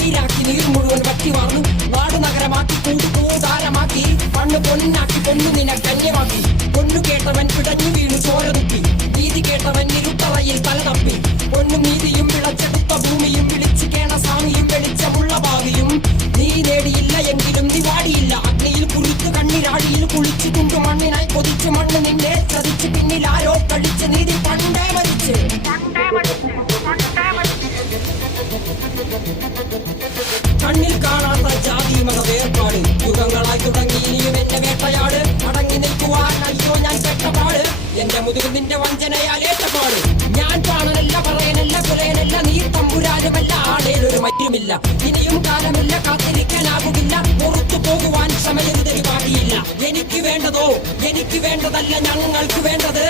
നീരാക്കി നീർ മുഴുവൻ വറ്റി വാർന്നു നാട് നഗരമാക്കി കൂടാരമാക്കി മണ്ണ് പൊന്നാക്കി പൊന്നു നിന കന്യമാക്കി പൊന്നു കേട്ടവൻ പിടഞ്ഞു വീണു ചോര തുപ്പി നീതി കേട്ടവൻ ഇരുട്ടറയിൽ തല തപ്പി പൊന്നും നീതിയും വിളച്ചെടുത്ത ഭൂമിയും വിളിച്ചു കേണ സ്വാമിയും വെളിച്ചമുള്ള ഭാവിയും നീ നേടിയില്ല എങ്കിലും നീ വാടിയില്ല അഗ്നിയിൽ കുളിച്ചു കണ്ണിരാഴിയിൽ കുളിച്ചു കുണ്ടു മണ്ണിനായി കൊതിച്ചു മണ്ണ് നിന്നെ ചതിച്ചു പിന്നിൽ ആരോ കഴിച്ച് നീതി പണ്ടേ മരിച്ച് കണ്ണിൽ കാണാത്ത ജാതി മത വേർപാട് യുഗങ്ങളായി തുടങ്ങി ഇനിയും എന്റെ വേട്ടയാട് അടങ്ങി നിൽക്കുവാൻ അയ്യോ ഞാൻ പെട്ടപാട് എന്റെ മുതുകിൽ നിന്റെ വഞ്ചനയാൽ ഏറ്റപാട് ഞാൻ കാണനല്ല പറയനല്ല കുലയനല്ല നീ തമ്പുരാനുമല്ല ആടേലൊരു മറ്റുമില്ല ഇനിയും കാലമില്ല കാത്തിരിക്കാനാകുകില്ല പുറത്തു പോകുവാൻ സമയരുതരി ബാക്കിയില്ല എനിക്ക് വേണ്ടതോ എനിക്ക് വേണ്ടതല്ല ഞങ്ങൾക്ക് വേണ്ടത്